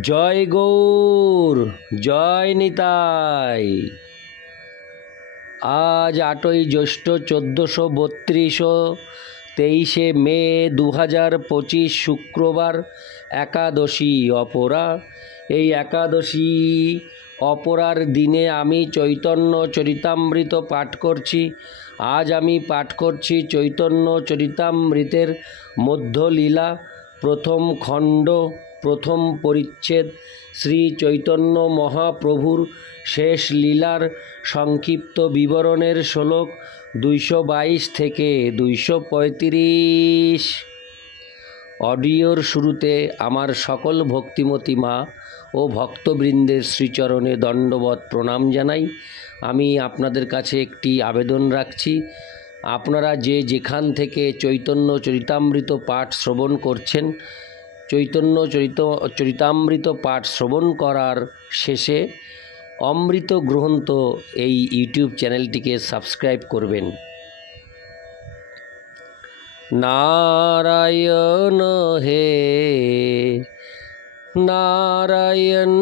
জয় গৌর, জয় নিতাই। আজ 8ই জ্যৈষ্ঠ 1432 23শে মে 2025 শুক্রবার, একাদশী অপরা। এই একাদশী অপরার দিনে আমি চৈতন্য চরিতামৃত পাঠ করছি। আজ আমি পাঠ করছি চৈতন্য চরিতামৃতের মধ্যলীলা, প্রথম খণ্ড, প্রথম পরিচ্ছেদ, শ্রী চৈতন্য মহাপ্রভুর শেষ লীলার সংক্ষিপ্ত বিবরণের শ্লোক 222 থেকে 235। অডিওর শুরুতে আমার সকল ভক্তিমতী মা ও ভক্তবৃন্দের শ্রীচরণে দণ্ডবৎ প্রণাম জানাই। আমি আপনাদের কাছে একটি আবেদন রাখছি, আপনারা যে যেখান থেকে চৈতন্য চরিতামৃত পাঠ শ্রবণ করছেন, চৈতন্য চরিতামৃত পাঠ শ্রবণ করার শেষে অমৃত গ্রন্থ এই ইউটিউব চ্যানেলটিকে সাবস্ক্রাইব করবেন। নারায়ণ হে নারায়ণ,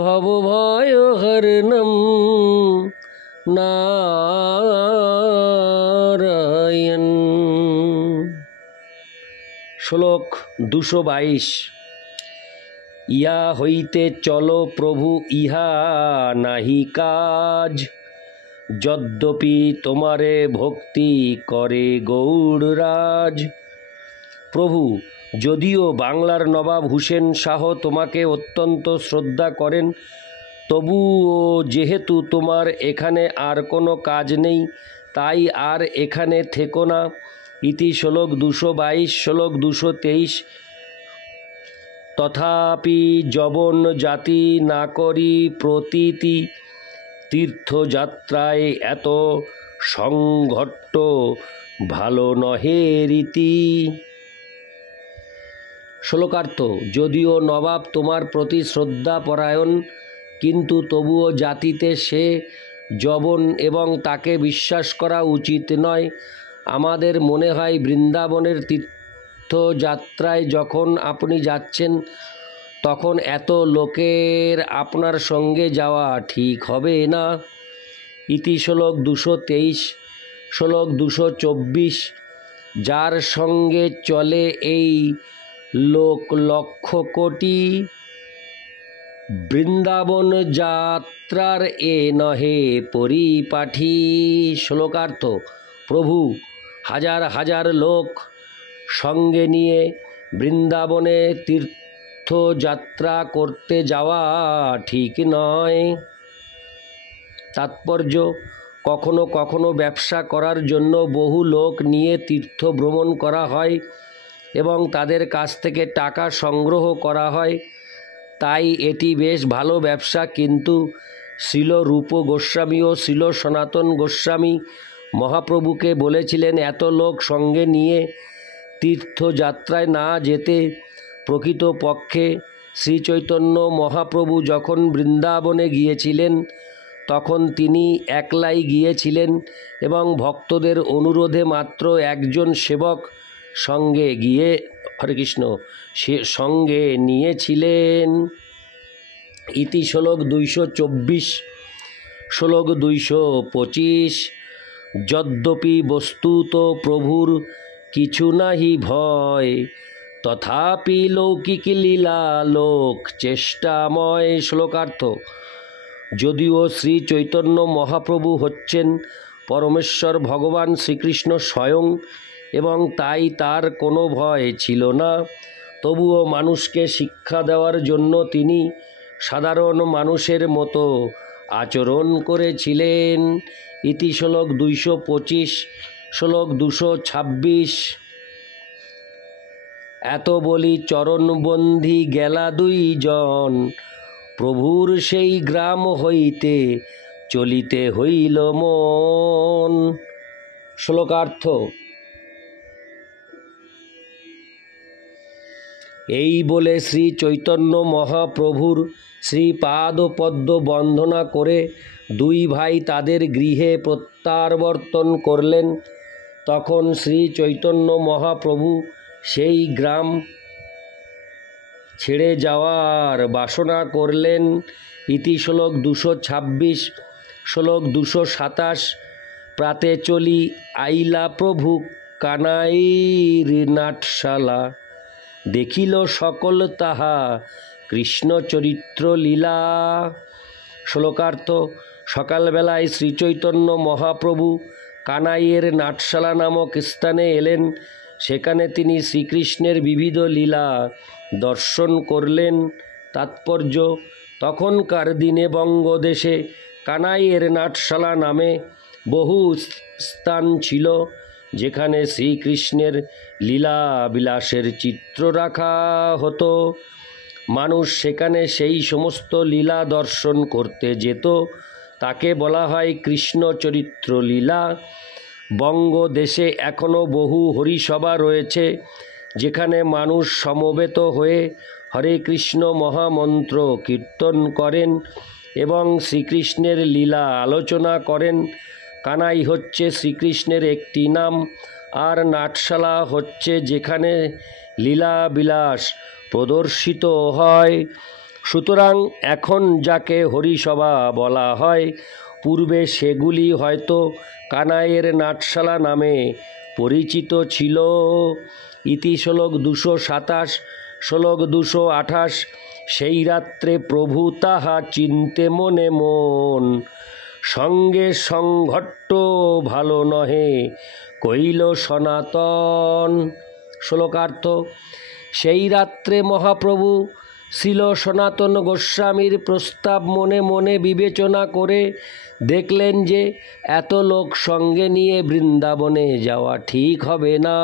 ভবভয়হরণম নারায়ণ। শ্লোক 222। ইয়া হইতে চলো প্রভু ইহা নাহি কাজ, যদ্যপি তোমারে ভক্তি করে গৌড়রাজ। প্রভু, যদিও বাংলার নবাব হুসেন শাহ তোমাকে অত্যন্ত শ্রদ্ধা করেন, তবুও যেহেতু তোমার এখানে আর কোনো কাজ নেই, তাই আর এখানে থেকো না। ইতি শ্লোক 222। শ্লোক 223। তথাপি যবন জাতি না করি প্রতীতি, তীর্থযাত্রায় এত সংঘট্ট ভালো নহে রীতি। শ্লোকার্থ: যদিও নবাব তোমার প্রতি শ্রদ্ধা পরায়ণ, কিন্তু তবুও জাতিতে সে যবন এবং তাকে বিশ্বাস করা উচিত নয়। আমাদের মনে হয় বৃন্দাবনের তীর্থযাত্রায় যখন আপনি যাচ্ছেন, তখন এত লোকের আপনার সঙ্গে যাওয়া ঠিক হবে না। ইতি শ্লোক 223। শ্লোক 224। যার সঙ্গে চলে এই লোক লক্ষ কোটি, বৃন্দাবন যাত্রার এ নহে পরিপাঠি। শ্লোকার্থ: প্রভু, হাজার হাজার লোক সঙ্গে নিয়ে বৃন্দাবনে তীর্থযাত্রা করতে যাওয়া ঠিক নয়। তাৎপর্য: কখনো কখনো ব্যবসা করার জন্য বহু লোক নিয়ে তীর্থ ভ্রমণ করা হয় এবং তাদের কাছ থেকে টাকা সংগ্রহ করা হয়, তাই এটি বেশ ভালো ব্যবসা। কিন্তু শ্রীল রূপ গোস্বামী ও শ্রীল সনাতন গোস্বামী মহাপ্রভুকে বলেছিলেন এত লোক সঙ্গে নিয়ে তীর্থযাত্রায় না যেতে। প্রকৃতপক্ষে শ্রীচৈতন্য মহাপ্রভু যখন বৃন্দাবনে গিয়েছিলেন, তখন তিনি একলাই গিয়েছিলেন এবং ভক্তদের অনুরোধে মাত্র একজন সেবক সঙ্গে গিয়ে সঙ্গে নিয়েছিলেন। ইতি শ্লোক 224। শ্লোক 225। যদ্যপি বস্তুত প্রভুর কিছু নাহি ভয়, তথাপি লৌকিক লীলা লোক চেষ্টাময়। শ্লোকার্থ: যদিও শ্রী চৈতন্য মহাপ্রভু হচ্ছেন পরমেশ্বর ভগবান শ্রীকৃষ্ণ স্বয়ং এবং তাই তার কোনো ভয় ছিল না, তবুও মানুষকে শিক্ষা দেওয়ার জন্য তিনি সাধারণ মানুষের মতো আচরণ করেছিলেন। ইতি শ্লোক 225। শ্লোক 226। এত বলি চরণবন্ধি গেলা দুইজন, প্রভুর সেই গ্রাম হইতে চলিতে হইল মন। শ্লোকার্থ: এই বলে শ্রী চৈতন্য মহাপ্রভুর শ্রীপাদপদ্ম বন্দনা করে দুই ভাই তাদের গৃহে প্রত্যাবর্তন করলেন। তখন শ্রী চৈতন্য মহাপ্রভু সেই গ্রাম ছেড়ে যাওয়ার বাসনা করলেন। ইতি শ্লোক 226। শ্লোক 227। প্রাতে চলি আইলা প্রভু কানাইর নাটশালা, দেখিল সকল তাহা কৃষ্ণ চরিত্র লীলা। শ্লোকার্থ: সকালবেলায় শ্রীচৈতন্য মহাপ্রভু কানাইয়ের নাটশালা নামক স্থানে এলেন। সেখানে তিনি শ্রীকৃষ্ণের বিবিধ লীলা দর্শন করলেন। তাৎপর্য: তখনকার দিনে বঙ্গদেশে কানাইয়ের নাটশালা নামে বহু স্থান ছিল, যেখানে শ্রীকৃষ্ণের লীলা বিলাসের চিত্র রাখা হতো। মানুষ সেখানে সেই সমস্ত লীলা দর্শন করতে যেত। তাকে বলা হয় কৃষ্ণ চরিত্র লীলা। বঙ্গদেশে এখনও বহু হরিসভা রয়েছে, যেখানে মানুষ সমবেত হয়ে হরে কৃষ্ণ মহামন্ত্র কীর্তন করেন এবং শ্রীকৃষ্ণের লীলা আলোচনা করেন। কানাই হচ্ছে শ্রীকৃষ্ণের একটি নাম, আর নাটশালা হচ্ছে যেখানে লীলা বিলাস প্রদর্শিত হয়। সুতরাং এখন যাকে হরিসভা বলা হয়, পূর্বে সেগুলি হয়তো কানাইয়ের নাটশালা নামে পরিচিত ছিল। ইতি শ্লোক 227। শ্লোক 228। সেই রাত্রে প্রভু তাহা চিনতে মনে মন, সঙ্গে সংঘট্ট ভালো নহে কইল সনাতন। শ্লোকার্থ: সেই রাত্রে মহাপ্রভু শ্রীল সনাতন গোস্বামীর প্রস্তাব মনে মনে বিবেচনা করে দেখলেন যে এত লোক সঙ্গে নিয়ে বৃন্দাবনে যাওয়া ঠিক হবে না।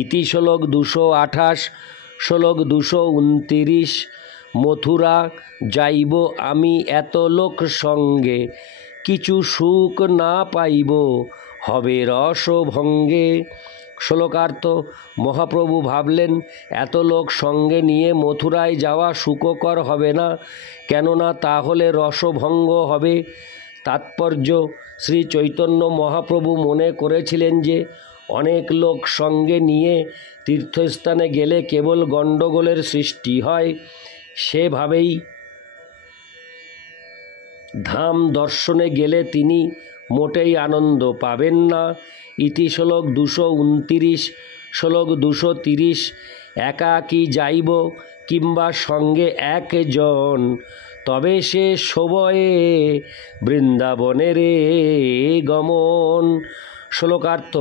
ইতি শ্লোক 228। শ্লোক 229। মথুরা যাইব আমি এত লোক সঙ্গে, কিছু সুখ না পাইব হবে রসভঙ্গে। শ্লোকার্থ: মহাপ্রভু ভাবলেন এত লোক সঙ্গে নিয়ে মথুরায় যাওয়া সুখকর হবে না, কেননা তাহলে রসভঙ্গ হবে। তাৎপর্য: শ্রী চৈতন্য মহাপ্রভু মনে করেছিলেন যে অনেক লোক সঙ্গে নিয়ে তীর্থস্থানে গেলে কেবল গণ্ডগোলের সৃষ্টি হয়। সেভাবেই ধাম দর্শনে গেলে তিনি মোটেই আনন্দ পাবেন না। ইতি শ্লোক 229। শ্লোক 230। একাকী যাইব কিংবা সঙ্গে একজন, তবে সে শোভয়ে বৃন্দাবনের গমন। শ্লোকার্থ: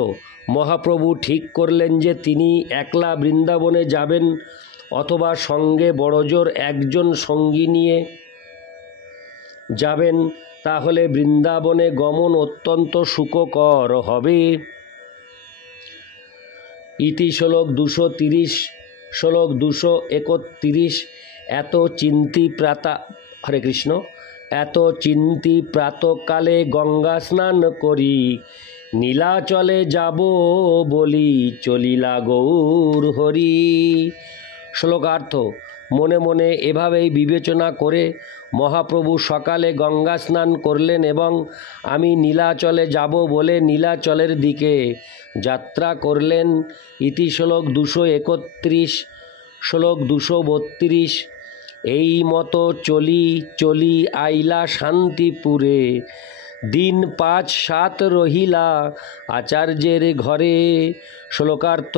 মহাপ্রভু ঠিক করলেন যে তিনি একলা বৃন্দাবনে যাবেন অথবা সঙ্গে বড়জোর একজন সঙ্গী নিয়ে যাবেন, তাহলে বৃন্দাবনে গমন অত্যন্ত সুখকর হবে। ইতি শ্লোক 230। শ্লোক 231। এত চিন্তি প্রাতকালে গঙ্গা স্নান করি, নীলাচলে যাব বলি চলিলা গৌর হরি। শ্লোকার্থ: মনে মনে এভাবেই বিবেচনা করে মহাপ্রভু সকালে গঙ্গা স্নান করলেন এবং আমি নীলাচলে যাব বলে নীলাচলের দিকে যাত্রা করলেন। ইতি শ্লোক 231। শ্লোক 232। এই মতো চলি চলি আইলা শান্তিপুরে, দিন 5-7 রহিলা আচার্যের ঘরে। শ্লোকার্থ: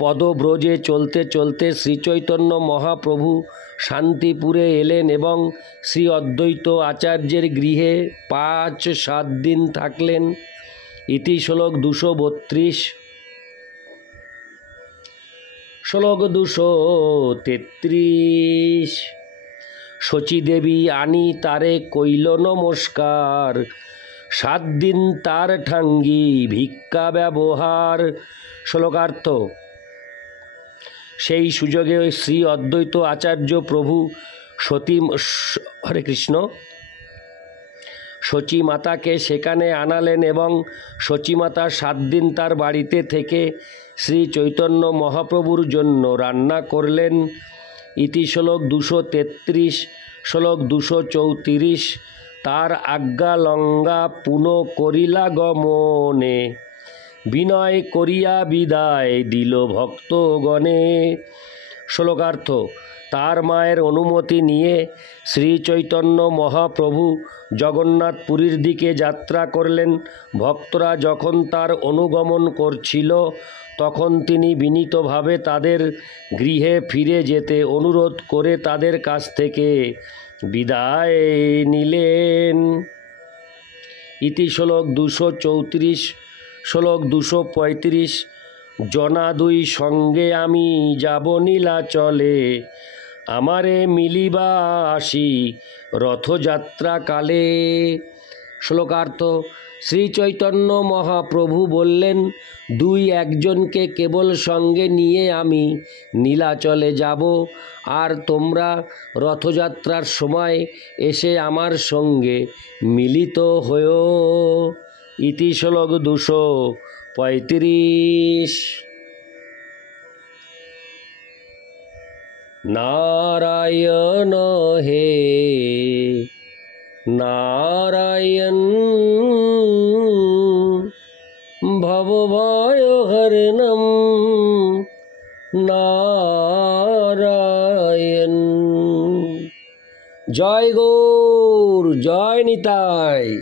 পদব্রজে চলতে চলতে শ্রীচৈতন্য মহাপ্রভু শান্তিপুরে এলেন এবং শ্রী অদ্বৈত আচার্যের গৃহে 5-7 দিন থাকলেন। ইতি শ্লোক 232। শ্লোক 233। শচীদেবী আনি তারে কইল নমস্কার, 7 দিন তার ঠাঙ্গি ভিক্ষা ব্যবহার। শ্লোকার্থ: সেই সুযোগে শ্রী অদ্বৈত আচার্য প্রভু শচী মাতাকে সেখানে আনালেন এবং শচী মাতা 7 দিন তার বাড়িতে থেকে শ্রী চৈতন্য মহাপ্রভুর জন্য রান্না করলেন। ইতি শ্লোক 233। শ্লোক 234। তার আজ্ঞা লঙ্ঘা পুন করিলা গমনে, বিনয় করিয়া বিদায় দিল ভক্তগণে। শ্লোকার্থ। তার মায়ের অনুমতি নিয়ে শ্রী চৈতন্য মহাপ্রভু জগন্নাথ পুরীর দিকে যাত্রা করলেন। ভক্তরা যখন তার অনুগমন করছিল তখন তিনি বিনীতভাবে তাদের গৃহে ফিরে যেতে অনুরোধ করে তাদের কাছ থেকে বিদায় নিলেন। ইতি শ্লোক 234। শ্লোক 235। জনা দুই সঙ্গে আমি যাব নীলাচলে, আমারে মিলিবা আসি রথযাত্রা কালে। শ্লোকার্থ। শ্রী চৈতন্য মহাপ্রভু বললেন, দুই একজনকে কেবল সঙ্গে নিয়ে আমি নীলাচলে যাব, আর তোমরা রথযাত্রার সময় এসে আমার সঙ্গে মিলিত হও। ইতি শ্লোক 235। নারায়ণ হে নারায়ণ, ভবভয়হরণম নারায়ণ। জয় গৌর, জয় নিতাই।